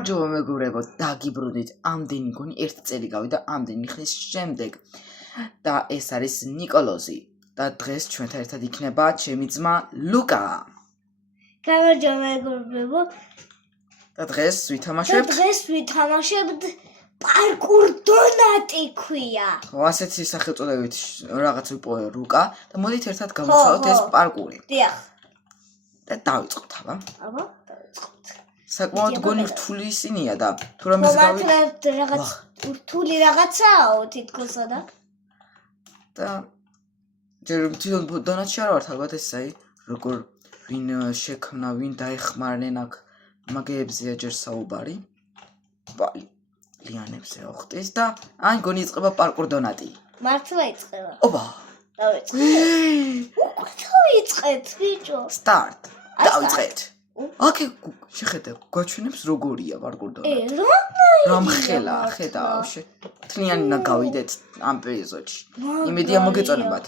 გამარჯობა მეგობრებო, დაგიბრუნდით. ამდენი გონი 1 წელი გავიდა ამდენი ხნის შემდეგ. და ეს არის ნიკოლოზი. და დღეს ჩვენთან ერთად იქნება ჩემი ძმა ლუკა. გამარჯობა მეგობრებო. და დღეს ვითამაშებთ პარკურ დონატი ქვია. ხო, ასეთი სახელწოდებით რაღაც ვიპოვე ლუკა და მოდით ერთად გავუცვალოთ ეს პარკური. დიახ. და დავიწყოთ, აბა. აბა, დავიწყოთ. საკმაოდ გონი რთული ისინია და თუ რამეს გავით რაღაც რთული რაღაცაო თითქოსა და ჯერ თვითონ დონატში არ ვართ ალბათ ეს აი როგორ ვინ შექმნა, ვინ დაეხმარნენ აქ მაგეებზეა ჯერ საუბარი. ბალი ლიანებზე ოხტის და აი გონი იწყება პარკურ დონატი. მართლა იწყება. ოპა. დავიწყეთ. უკვე დავიწყეთ, ბიჭო. სტარტ. დავიწყეთ. აკე შეხედე, გაჩვენებს როგორია პარკურ დონატი. რომ ხელა, ხედავ, თლიანი უნდა გავიდეთ ამ პერიოდში. იმედია მოგეწონებათ.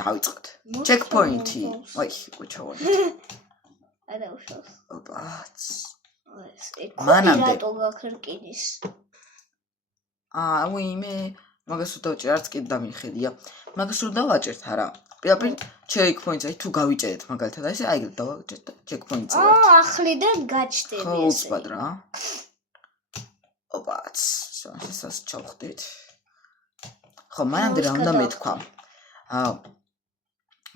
დავიწყოთ. ჩეკპოინტი. აი, უჩავდი. არა უშავს. ოპა. მანამდე რატო გაქრკინის? ვიმე, მაგას უდავჭერ, არც კიდე დამიხედია. მაგას უდავაჭერთ არა. პირდაპირ ჩეკპოინტს აი თუ გავიჭერეთ მაგალითად აი ესე აი დავაჭერთ და ჩეკპოინტს ვართ. ახლიდან გაჩნდები ხო, უცბად რა. ოპაც, შესაძლოა ჩავხდით. ხო, მანამდე რა უნდა მეთქვა?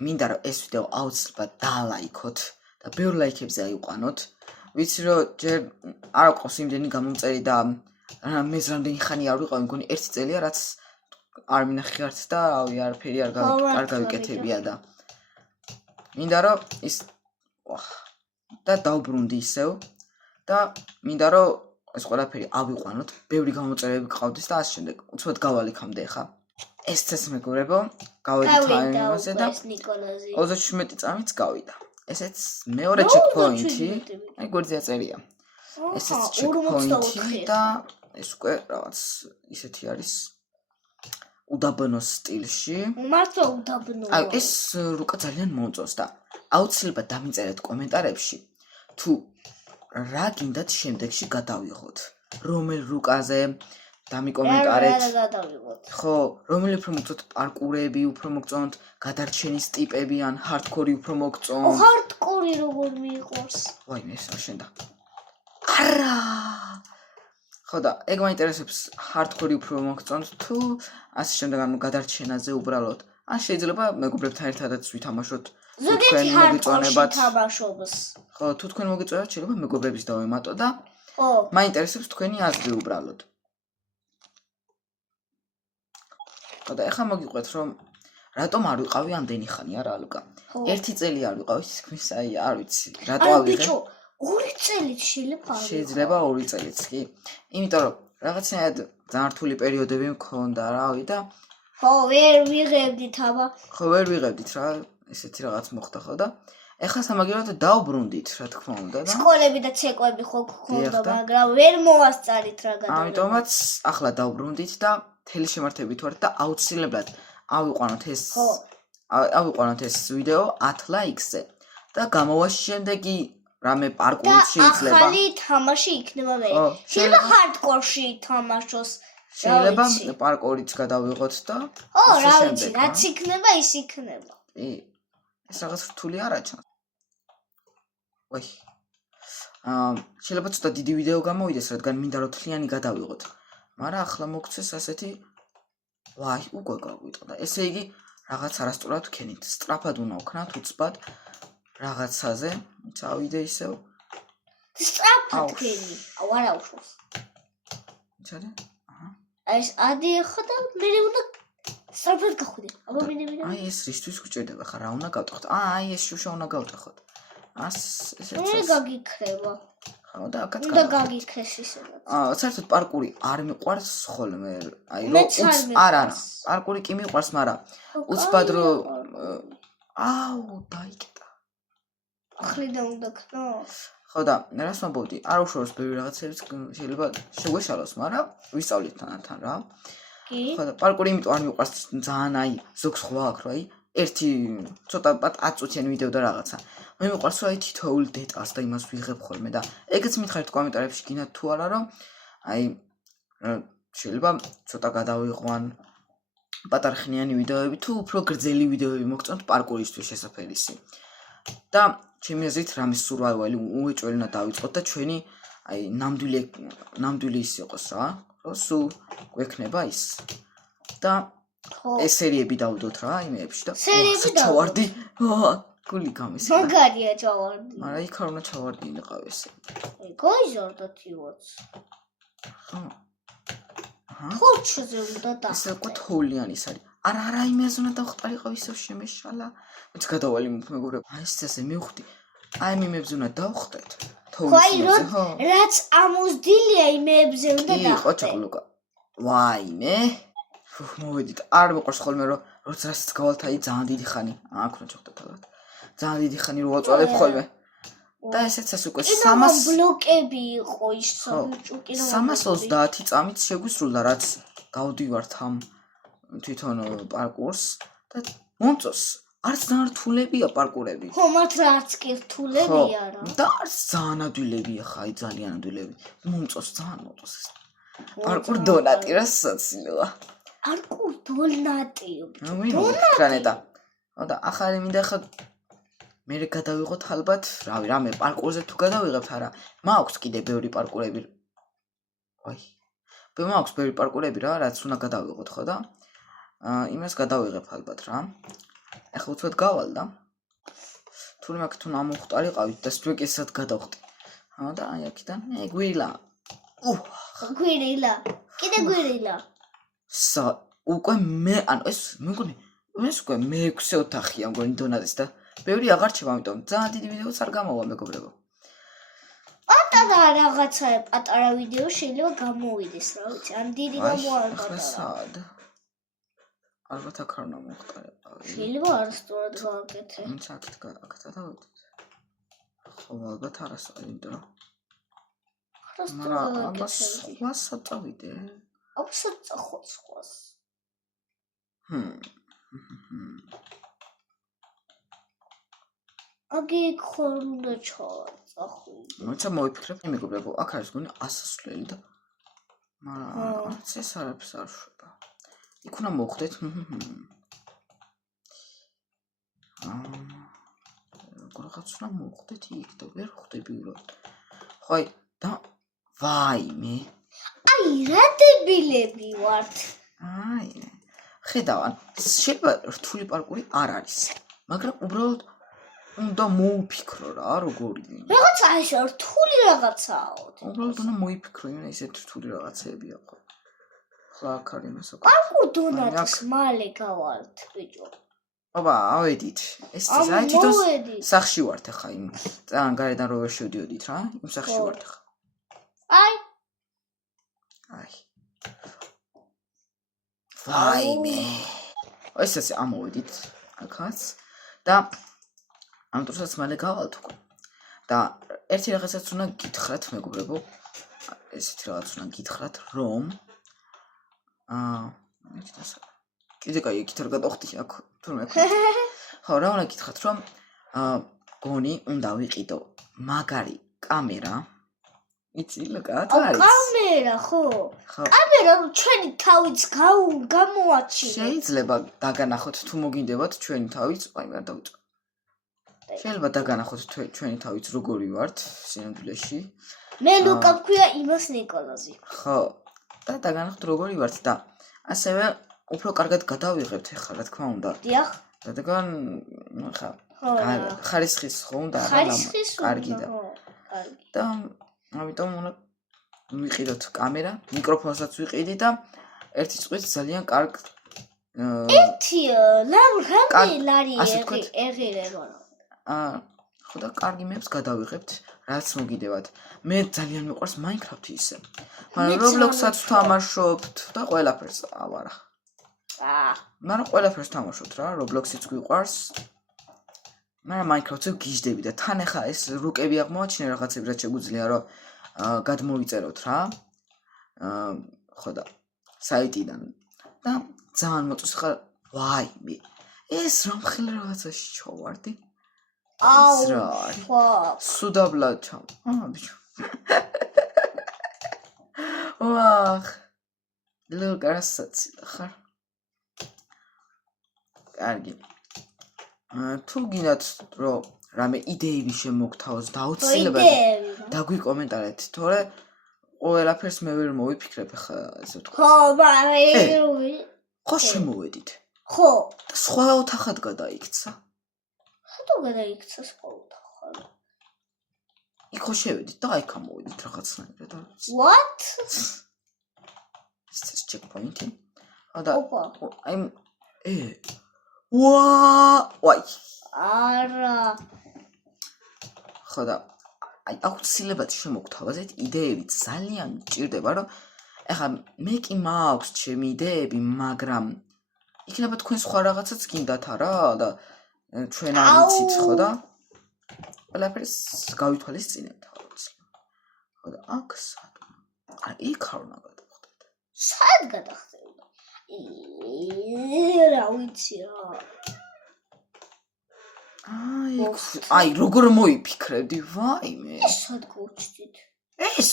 მინდა რომ ეს ვიდეო აუცილებლად დაალაიქოთ და ბევრ ლაიქებზე აიყვანოთ. ვიცი რომ ჯერ არ აქვს იმდენი გამომწერი და მე რამდენი ხანი არ ვიყავი, მგონი 1 წელია რაც არ მინახიართ და რავი არაფერი არ გავიკეთებია და მინდა რომ ის და დავბრუნდი ისევ და მინდა რომ ეს ყველაფერი ავიყვანოთ, ბევრი გამოწერები გყავდეს და ასე შემდეგ. უცბად გავალიქამდე ხა. ეს წეს მეგობრებო, გავედით აიმაზე და 37 წამიც გავიდა. ესეც მეორე ჩეკპოინტი. აი გვერდზე წერია. ესეც ჩეკპოინტი და ეს უკვე რაღაც ისეთი არის უდაბნოს სტილში. მართლა უდაბნოა. აი ეს რუკა ძალიან მომწონს და აუცილებლად დამიწერეთ კომენტარებში თუ რა გინდათ შემდეგში გადავიღოთ. რომელ რუკაზე დამიკომენტარეთ. ხო, რომელი უფრო მოგწონთ პარკურები, უფრო მოგწონთ გადარჩენის ტიპები ან ჰარდკორი უფრო მოგწონთ. ჰარდკორი როგორ მიიღოს? ვაიმე, ეს არ შენდა. არა! ხო და ეგ მაინტერესებს ჰარდკორი უფრო მოგწონთ თუ ასე შემდეგ ანუ გადარჩენაზე უბრალოდ. ან შეიძლება მეგობრებთან ერთადაც ვითამაშოთ. ზოგიერთი ჰარდკორში თამაშობს. ხო, თუ თქვენ მოგიწევათ, შეიძლება მეგობრების დავემატო და ხო. მაინტერესებს თქვენი აზრი უბრალოდ. ხო და ეხლა მოგიყვეთ რომ რატომ არ ვიყავი ამდენი ხანი არა ლუკა? 1 წელი არ ვიყავი თითქმის აი არ ვიცი, რატო ავიღე? ბიჭო, 2 წელიც შეიძლება. შეიძლება 2 წელიც კი. იმიტომ რომ რაღაცნაირად ძალიან რთული პერიოდები მქონდა რავი და ხო, ვერ ვიღებდით აბა. ხო, ვერ ვიღებდით რა, ესეთი რაღაც მოხდა ხო და ეხლა სამაგიეროდ დავბრუნდით რა თქმა უნდა და სკოლები და ცეკვები ხო გქონდა, მაგრამ ვერ მოვასწარით რა გადაგა. ამიტომაც ახლა დავბრუნდით და თელი შემართებით ვართ და აუცილებლად ავიყვანოთ ეს ვიდეო 10 ლაიქზე და გამოვა შემდეგი რამე პარკური შეიძლება. ახალი თამაში იქნება მე. შეიძლება ჰარდკორში თამაშოს. შეიძლება პარკურიც გადავიღოთ და ო, რა ვიცი, რაც იქნება ის იქნება. ეს რაღაც რთული არა ჩანს. ვაი. შეიძლება ცოტა დიდი ვიდეო გამოვიდეს, რადგან მინდა რომ თლიანი გადავიღოთ. მაგრამ ახლა მოგცეს ასეთი ვაი, უკვე გავიტყდა. ესე იგი რაღაც არასწორად ვქენით. სწრაფად უნდა ვქნათ უცბად რაღაცაზე. წავიდე ისევ. სწრაფად ვქენი. არა უშავს. ჩადე? ეს ადი ხა და მე უნდა სწრაფად გახვიდე. აბა მე. აი ეს რისთვის გვჭირდება ხა რა უნდა გავტეხოთ? აი ეს შუშა უნდა გავტეხოთ. ესეც. მე გაგიქრება. ხო და აქაც უნდა გაგიქრეს ისედაც. საერთოდ პარკური არ მიყვარს ხოლმე. აი რომ არა, პარკური კი მიყვარს, მაგრამ უცბად რომ დაიკეტა. ახლიდან უნდა ქნო. ხო და რას ვამბობდი? არ უშოროს ბევრი რაღაცებიც შეიძლება შეგვეშალოს, მაგრამ ვისწავლით თანათან რა. კი. ხო და პარკური იმიტომ არ მიყვარს ძალიან აი ზოგს ხო აქვს რა აი ერთი ცოტა 10 წუთიანი ვიდეო და რაღაცა. მე მიყვარს რომ აი თითოეულ დეტალს და იმას ვიღებ ხოლმე და ეგეც მითხარით კომენტარებში გინათ თუ არა რომ აი შეიძლება ცოტა გადავიყვან პატარა ხნიანი ვიდეოები თუ უფრო გრძელი ვიდეოები მოგწონთ პარკურისთვის შესაძლებელისი და ჩემი აზრით რამის სურვაივალი უეჭველი უნდა დავიწყოთ და ჩვენი აი ნამდვილი ის იყოს რა რომ სულ გვექნება ის და ეს სერიები დავდოთ რა იმეებში და სერიები ჩავარდი გული გამის მაგარია ჩავარდი მაგრამ იქ არ უნდა ჩავარდინიყავ ესე გაიზარდა თივოც ხოჩზე უნდა და ეს უკვე თოვლიანის არის არა იმას უნდა დავხტარიყავ ისევ შემეშალა მეც გადავალი მეგობრებო აი ესე მივხვდი აი მიმებზე უნდა დავხტეთ თოვლის ხო რაც ამოსდილია იმებზე უნდა იყო ჩაკლუკა ვაიმე მოვედით არ მოყარს ხოლმე რომ როცა რასაც გავალთ აი ძალიან დიდი ხანი აქ უნდა ჩავხტეთ ალბათ ძალიან დიდი ხანი რო ვაწვალებ ხოლმე და ესეც უკვე 300 ბლოკები იყო ის ჭუკინა 330 წამით შეგვისრულდა რაც გავდივართ ამ თვითონ პარკურს და მომწონს არც ძალიან რთულებია პარკურები ხო მაგრამ არც კი რთულებია რა და არც ძალიან ადვილებია ხა აი ძალიან ადვილები მომწონს ძალიან მომწონს ეს პარკურ დონატი რა საცილოა პარკურ დონატი დონატი და ახალი მინდა ხა მე გადავიღოთ ალბათ რავი რამე პარკურზე თუ გადავიღებთ არა მაქვს კიდე ბევრი პარკურები აი მაქვს ბევრი პარკურები რა რაც უნდა გადავიღოთ ხო და იმას გადავიღებ ალბათ რა ახლა უცბად გავალ და თურმე აქ თუ ამოხტარიყავით და სტრეკესად გადავხდი და აი აქიდან გვირილა გვირილა კიდე გვირილა უკვე მე ანუ ეს მეგონი ეს უკვე მე-6 ოთახია მგონი დონატის და ბევრი აღარ ჩება ამიტომ ძალიან დიდი ვიდეოც არ გამოვა მეგობრებო პატარა რაღაცა პატარა ვიდეო შეიძლება გამოვიდეს რა ვიცი ან დიდი გამოვა ახლა სად ალბათ აქ არ უნდა მოხტარიყავ შეიძლება არასწორად გავაკეთე აქეთ გადავიდეთ ხო ალბათ არასწორად იმიტომ რომ მაგრამ აბა სხვას აწავიდე აბსა სხვას აგი ხონდა ჩავაწახვი მოიცა მოიფიქრებ მეგობრებო აქ არის გონი ასასვლელი და მაგრამ არც ეს არაფერს არ შვება იქ უნდა მოხდეთ როგორღაც უნდა მოხდეთ იქ და ვერ ხვდები უბრალოდ ხო აი და ვაიმე აი რა დებილები ვართ აი ხედავ შეიძლება რთული პარკური არ არის მაგრამ უბრალოდ უნდა მოუფიქრო რა როგორი რაღაცა ეს რთული რაღაცაა უბრალოდ უნდა მოიფიქრო იმენა ისეთ რთული რაღაცეებია ხო ხლა აქ არის მასო პარკურ დონატს მალე გავალთ ბიჭო აბა ავედით ეს აი თვითონ სახში ვართ ახლა იმ ძალიან გარედან რო ვერ შევდიოდით რა იმ სახში ვართ ახლა აი ვაიმე ეს ესე ამოვედით აქაც და ამ დროსაც მალე გავალთ უკვე და ერთი რაღაცაც უნდა გითხრათ მეგობრებო ესეთი რაღაც უნდა გითხრათ რომ კიდე კაი იქით არ გადავხდი აქ თურმე ხო რა უნდა გითხრათ რომ გონი უნდა ვიყიდო მაგარი კამერა იცი ლოკა არის კამერა ხო კამერა ჩვენი თავიც გამოაჩინეთ შეიძლება დაგანახოთ თუ მოგინდებათ ჩვენი თავიც აი მე არ დავიწყო შეიძლება დაგანახოთ ჩვენი თავიც როგორი ვართ სინამდვილეში მე ლუკა ვქვია იმას ნიკოლოზი ხო და დაგანახოთ როგორი ვართ და ასევე უფრო კარგად გადავიღებთ ახლა რა თქმა უნდა დიახ რადგან ხა ხარისხის ხო უნდა კარგი და ამიტომ უნდა ვიყიდოთ კამერა მიკროფონსაც ვიყიდი და ერთი წვით ძალიან კარგ ერთი ლარი ეღირება ხო და კარგი მეებს გადავიღებთ რაც მოგიდევათ მე ძალიან მიყვარს მაინკრაფტი ისე მაგრამ რობლოქსაც ვთამაშობთ და ყველაფერს ავარა მაგრამ ყველაფერს თამაშობთ რა რობლოქსიც გვიყვარს მაგრამ მაინკრაფტზე გიждდები და თან ახლა ეს რუკები აღმოაჩინე რაღაცები რაც შეგვიძლია რომ გადმოვიწეროთ რა ხო და საიტიდან და ძალიან მოწონს ხა ვაიმე ეს რომ ხელ რაღაცაში ჩავარდი აუ რა არის? ფაკ სუდაბლად ჩამ. ბიჭო. ვახ. ლუკასაცი ხარ. კარგი. თუ გინდათ რომ რამე იდეები შემოგთავაზ დაუცილებლად დაგვიკომენტარეთ, თორე ყველაფერს მე ვერ მოვიფიქრებ ხა ესე ვთქვა. ხო მაგრამ ხო შემოვედით. ხო და სხვა ოთახად გადაიქცა. ხატო გადაიქცა სხვა ოთახად. იქ ხო შევედით და აი გამოვედით რაღაცნაირად. What? ეს checkpoint-ი. და ოპა. აი ვაი. არა. ხო და აი აუცილებლად შემოგთავაზეთ იდეები ძალიან მჭირდება რომ ეხლა მე კი მაქვს ჩემი იდეები მაგრამ იქნება თქვენ სხვა რაღაცაც გინდათ არა და ჩვენ არ ვიცით ხო და ყველაფერს გავითვალისწინებთ აუცილებლად ხო და აქ სად აი იქ არ უნდა გადავხდეთ სად გადახდება რა ვიცი რა აი როგორ მოიფიქრებდი ვაიმე სად გავჩდით ეს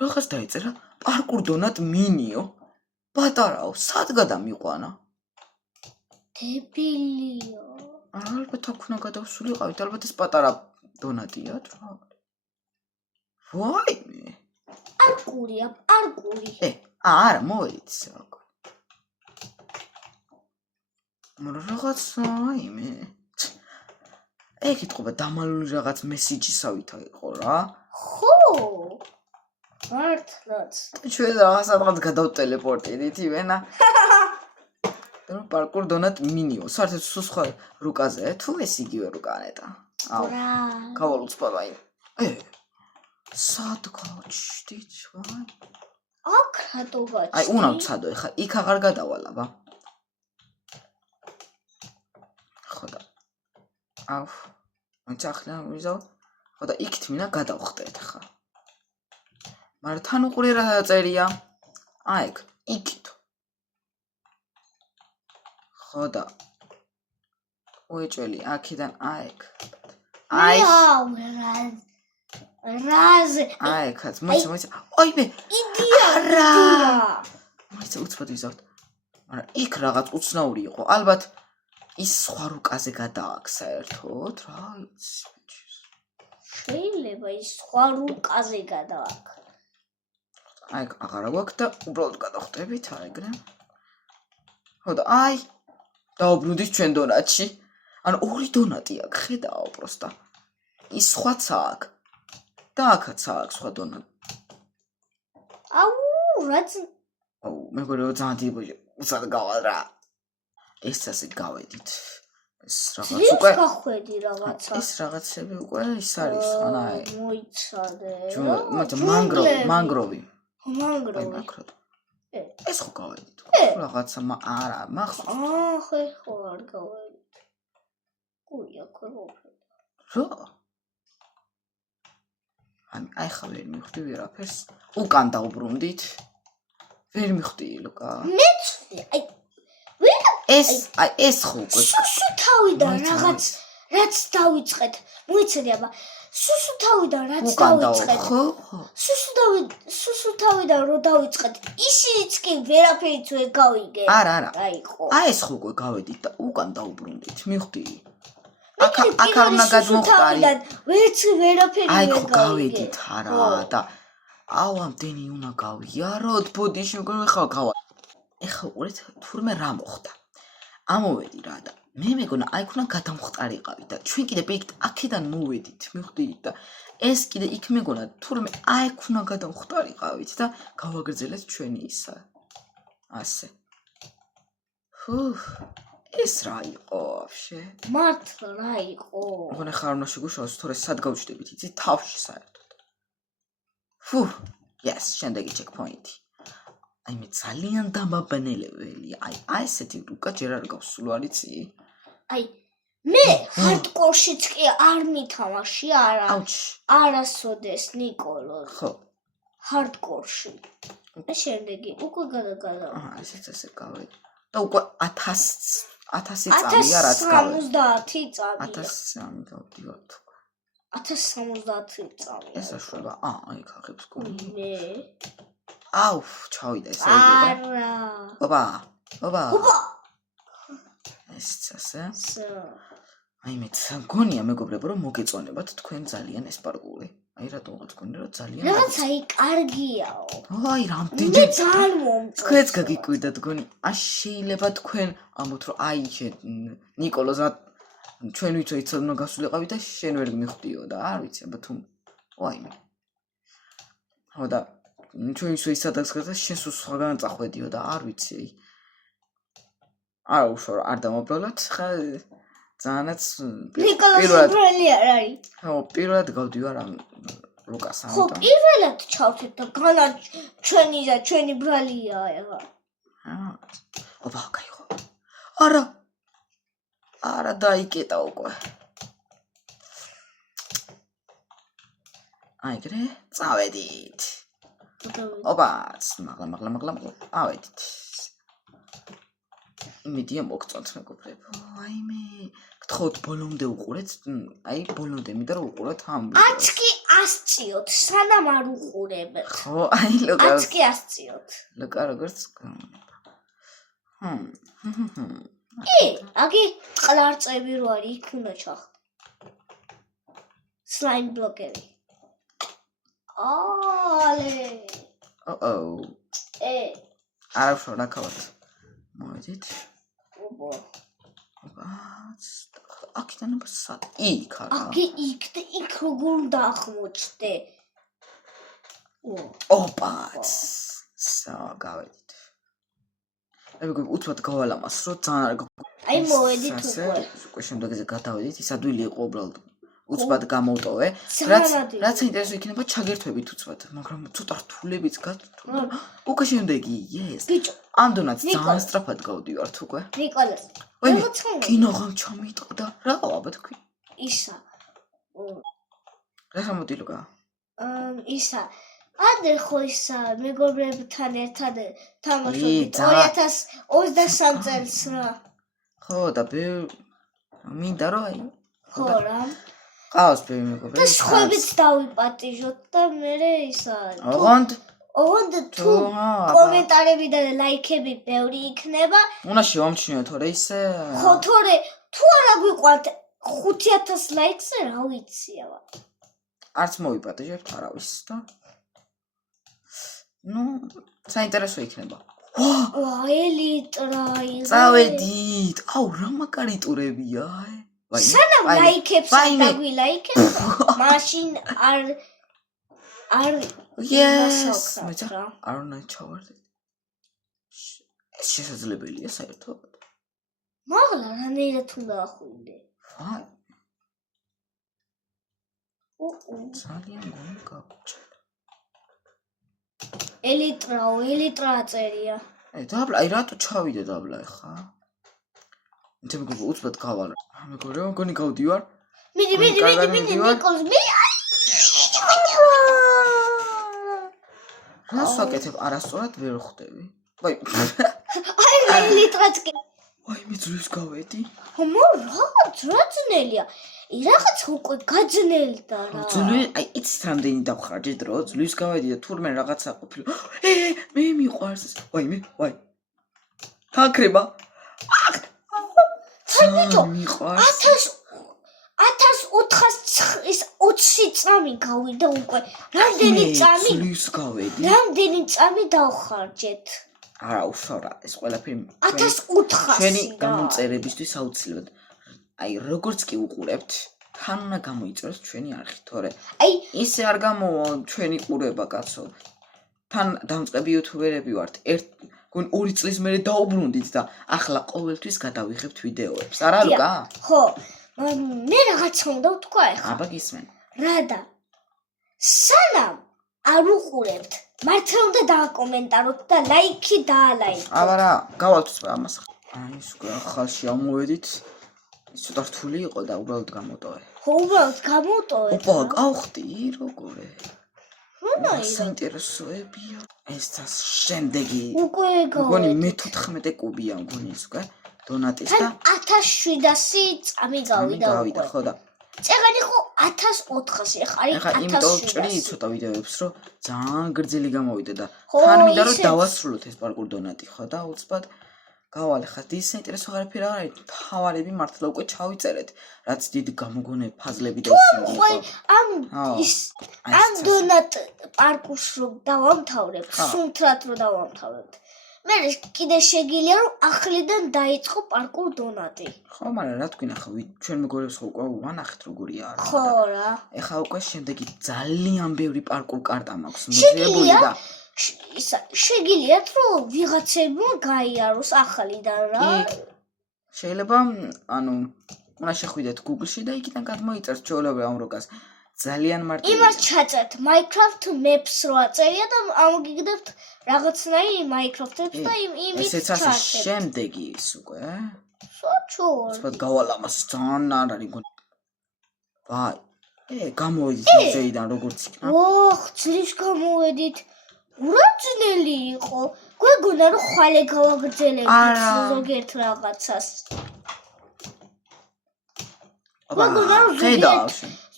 რაღაც დაიწერა პარკურ დონატ მინიო პატარაო სად გადამიყვანა დებილია ალბათ აქ უნდა გადავსულიყავით ალბათ ეს პატარა დონატია რა ვაიმე პარკურია პარკური არა მოვედით ისე აქ რაღაც აიმე ეგ იტყობა დამალული რაღაც მესიჯისავითა იყო რა ხო მართლაც ჩვენ რაღაცადღაც გადავტელეპორტირით ივენა და პარკურ დონატ მინიო საერთოდ სხვა რუკაზე თუ ეს იგივე რუკანეტა აუ გავალუცბავაი სად გავჩდით ვაი აქ რატო გაჩდი აი უნდა ვცადო ეხა იქ აღარ გადავალაბა ხოდა აუ მანჩახლა ვიზავ ხოდა იქით მინდა გადავხტეთ ხა მაგრამ თან უყურე რა წერია აი იქით ხოდა უეჭველი აქედან აი რაზე აი ხაც მოიცა აი მე იდია მოიცა უცბად ვიზავთ მაგრამ იქ რაღაც უცნაური იყო ალბათ ის სხვა რუკაზე გადააქ საერთოდ რა შეიძლება ის სხვა რუკაზე გადააქ აი აღარა გვაქვს და უბრალოდ გადავხტებით აიგნე ხო და აი დაუბრუნდით ჩვენ დონატში ანუ ორი დონატი აქვს ხედაო პროსტა ის სხვაც აქვს და აქაც აქვს სხვა დონატი აუ რაც აუ მეგობრებო ძალიან დიდი ბოჭი უცად გავალ რა ეს ასე გავედით ეს რაღაც უკვე გახვედი რაღაცა ეს რაღაცები უკვე ის არის ხანა აი მოიცადე მაგრამ მანგროვი ეს ხო გავედით რაღაცა არა მახსოვს ხო არ გავედით გულია ქვევოფე რა აი ხა ვერ მივხვდი ვერაფერს უკან დაუბრუნდით ვერ მივხვდი ლუკა მეცვი აი ეს ხო უკვე სუსუ თავიდან რაღაც რაც დავიწყეთ მოიცადე აბა სუსუ თავიდან რაც დავიწყეთ სუსუ თავიდან რო დავიწყეთ ისიც კი ვერაფერიც ვერ გავიგე არა აიყო აი ეს ხო უკვე გავედით და უკან დაუბრუნდით მივხვდი აქ არ უნდა გადმოხტარი ვერც ვერაფერი ვერ აი ხო გავედით არა და აუ ამდენი უნდა გავიაროთ ბოდიში მგონი ხა ეხა უყურეთ თურმე რა მოხდა ამოვედი რა და მე მეგონა აი ქუნა გადამხტარიყავი და ჩვენ კიდე პირიქით აქედან მოვედით მივხვდით და ეს კიდე იქ მეგონა თურმე აი ქუნა გადამხტარიყავით და გავაგრძელეთ ჩვენი ისა ასე ეს რა იყო ვაფშე მართლა რა იყო მგონი ხარ უნდა შეგუშავოს თორე სად გავჩდებით იცი თავში საერთოდ yes შემდეგი checkpoint-ი აი მე ძალიან დამაბნელებელი აი ესეთი რუკა ჯერ არ გავსულ არიცი აი მე ჰარდკორშიც კი არ მითამაში არა არასოდეს ნიკოლოზ ხო ჰარდკორში და შემდეგი უკვე გადაგადა ესეც ესე გავედი და უკვე 1000 წამია რაც გავედი. 1070 წამია. 1003 გავდივართ. 1070 წამია. ეს აშუება. აი ხახებს გული. მე. აუ, ჩავიდა ესე იგება. არა. ობა. ეს ასე. აი მე მგონია მეგობრებო რომ მოგეწონებათ თქვენ ძალიან ესპარგული. აი რატომღაც გქონდა რომ ძალიან რაღაცა კარგიაო. აი მე რამდენჯერ ძალიან მომწონს. თქვენც გაგიკვირდა თქვენი. შეიძლება თქვენ ამბობთ რომ აი ნიკოლოზ ჩვენ ვიცო იცოდნ რომ გასულიყავი და შენ ვერ მიხვდიო და არ ვიცი აბა თუ ვაიმე. ხო და ჩვენ ისე ისადაც ხერდა შენ სულ სხვაგან წახვედიო და არ ვიცი. არ უშო არ დამობრალოთ ხა ძალიანაც ნიკოლოზ ბრალი არ არის. ხო პირველად გავდივარ ამ ლუკას ხო პირველად ჩავთეთ და განა ჩვენი და ჩვენი ბრალია ეხა. ობა кайხო. არა დაიკეტა უკვე. აიგრე წავედით. ობა მაგლა ავედით. იმედია მოგწონთ მეგობრებო. აიმე გთხოვთ ბოლომდე უყურეთ. აი ბოლომდე მინდა რომ უყუროთ ამ ვიდეოს. აცკი ასწიოთ სანამ არ უყურებ. ხო აი ლუკა აცკი ასწიოთ. ლუკა როგორც აგი ყლარწები რო არის იქ უნდა ჩახ. სლაიმ ბლოკერი. ალე. არა ხო ნაკავად. მოვიდით. ობა. აქიდან სად? იქ არა. აგი იქ და იქ როგორ უნდა აღმოჩნდე? ოპა. გავედით. ეგ უცბად გავალამას რო ძალიან აი მოვედით უკვე. უკვე შემდეგზე გადავედით. ის ადვილი იყო უბრალოდ. უცბად გამოვტოვე. რაც ინტერესო იქნება ჩაგერთვებით უცბად, მაგრამ ცოტა რთულებიც გათვლა. უკვე შემდეგი yes. ბიჭო, ამდენად ძალიან სწრაფად გავდივართ უკვე. ნიკოლოზ. კინოღამ ჩამიტყდა. რა ალბათ თქვი? ისა. რა შემოდილოგა? ისა. ადრე ხო ისა მეგობრებთან ერთად თამაშობდით 2023 წელს რა. ხო და მინდა რომ აი ხო რა. ყავს ბევრი მეგობრები. და სხვაებიც დავიპატიჟოთ და მე ისა. ოღონდ თუ კომენტარები და ლაიქები ბევრი იქნება. უნდა შევამჩნიო თორე ისე. ხო თორე თუ არა გვიყვართ 5000 ლაიქზე რა ვიცი აბა. არც მოვიპატიჟებთ არავის და ნუ საინტერესო იქნება. ელიტრა. წავედით. აუ რა მაგარი ტურებია. სანამ ლაიქებს დაგვილაიქებს მაშინ არ yes არ უნდა ჩავარდეთ. ეს შესაძლებელია საერთოდ. მაგლა რანაირად უნდა ახვიდე. აი. ძალიან გაგჭირდა. ელიტრა წერია. დაბლა, აი რატო ჩავიდე დაბლა ხა? მე მგონი უცბად გავალ. მეგობრებო, მგონი გავდივარ. მიდი ნიკოლოზ მე რა საკეთებ არასწორად ვერ ხვდები. ვაი. აი ელიტრაც კი. ვაი მე ძვლის გავედი. ხომ რა ძნელია. რაღაც უკვე გაძნელდა რა. აი იცით რამდენი დავხარჯე დრო ძვლის გავედი და თურმე რაღაცა ყოფილი. მე მიყვარს. ვაი. თაქრება. ბიჭო, მიყვარს. 1420 წამი გავიდა უკვე. რამდენი წამი დავხარჯეთ? არა უშორა, ეს ყველაფერი 1400. ჩვენი გამომწერებისთვის აუცილებლად. აი როგორც კი უყურებთ, თან უნდა გამოიწეროს ჩვენი არხი, თორე აი ისე არ გამოვა ჩვენი ყურება კაცო. თან დამწყები იუთუბერები ვართ. 2 წლის მერე დაუბრუნდით და ახლა ყოველთვის გადავიღებთ ვიდეოებს. არა ლუკა? ხო. მე რაღაცა უნდა ვთქვა ახლა. აბა გისმენ. რადა? სანამ არ უყურებთ, მართლა უნდა დააკომენტაროთ და ლაიქი დაალაიქოთ. აბა რა, გავალთ ამას. აი ეს ხალში ამოვედით. ის ცოტა რთული იყო და უბრალოდ გამოტოვე. ხო, უბრალოდ გამოტოვე. ოპა, გავხდი როგორე? საინტერესოებია. ეს თას შემდეგი. უკვე მგონი მე-14 კუბია მგონი ის უკვე. დონატის და 1700 წამი გავიდა. ხო და. წეგან იყო 1400, ახლა არის 1700. იმიტომ ჭრი ცოტა ვიდეოებს რომ ძალიან გრძელი გამოვიდა და თან მინდა რომ დავასრულოთ ეს პარკურ დონატი ხო და უცბად გავალ ხა ის საინტერესო არაფერი არ არის თავარები მართლა უკვე ჩავიწერეთ რაც დიდი გამოგონე ფაზლები და ისინი ხო ამ დონატ პარკურს რომ დავამთავრებთ სუნთრად რომ დავამთავრებთ მე კიდე შეგიძლია რომ ახლიდან დაიწყო პარკურ დონატი ხო მაგრამ რა თქვი ნახა ჩვენ მეგობრებს ხო უკვე ვანახეთ როგორია რა ხო რა ეხა უკვე შემდეგი ძალიან ბევრი პარკურ კარტა მაქვს მოძიებული და შეგიძლიათ რომ ვიღაცებმა გაიაროს ახალიდან რა შეიძლება ანუ უნდა შეხვიდეთ Google-ში და იქიდან გადმოიწერთ ჩვეულებრივ ამ როკას ძალიან მარტივია იმას ჩაწერთ Minecraft Maps რო აწერია და ამოგიგდებთ რაღაცნაირი Minecraft-ებს და იმით ესეც ასე შემდეგი ის უკვე სოჩორ სპად გავალამას ძალიან არ არის ვაი გამოვედით მუზეიდან როგორც იქნა ოხ ძლივს გამოვედით ურაძნელი იყო გვეგონა რომ ხვალე გავაგრძელებთ ზოგიერთ რაღაცას გვეგონა რომ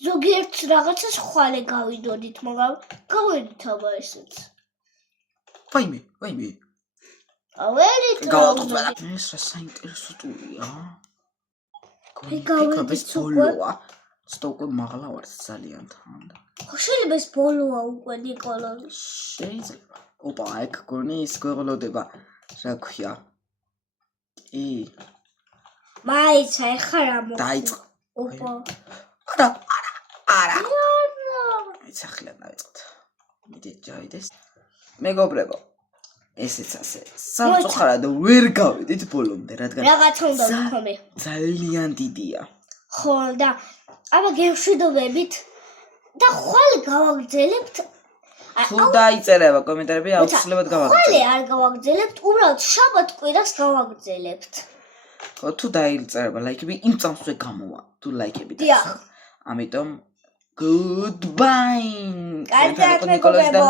ზოგიერთ რაღაცას ხვალე გავიდოდით მაგრამ გავედით აბა ესეც ვაიმე აველით გავაკეთე ეს რა საინტერესო ტურია გავაკეთე ბოლოა სტოკო მაღლა ვარ ძალიან თან ხო შეიძლება ეს ბოლოა უკვე ნიკოლოზ შეიძლება ოპა ეგ გონი ის გველოდება რა ქვია კი მაიცა ეხა რა მო დაიწყო ოპა არა ეს ახლა დავიწყოთ მიდი ჯაიდეს მეგობრებო ესეც ასე სამწუხაროდ ვერ გავედით ბოლომდე რადგან რაღაცა უნდა ვქონე ძალიან დიდია ხო და აბა გემშვიდობებით და ხვალ გავაგრძელებთ თუ დაიწერება კომენტარები აუცილებლად გავაგრძელებთ ხვალ არ გავაგრძელებთ უბრალოდ შაბათ-კვირას გავაგრძელებთ ხო თუ დაიწერება ლაიქები იმ წამსვე გამოვა თუ ლაიქები დიახ ამიტომ goodbye კარგად მეგობრებო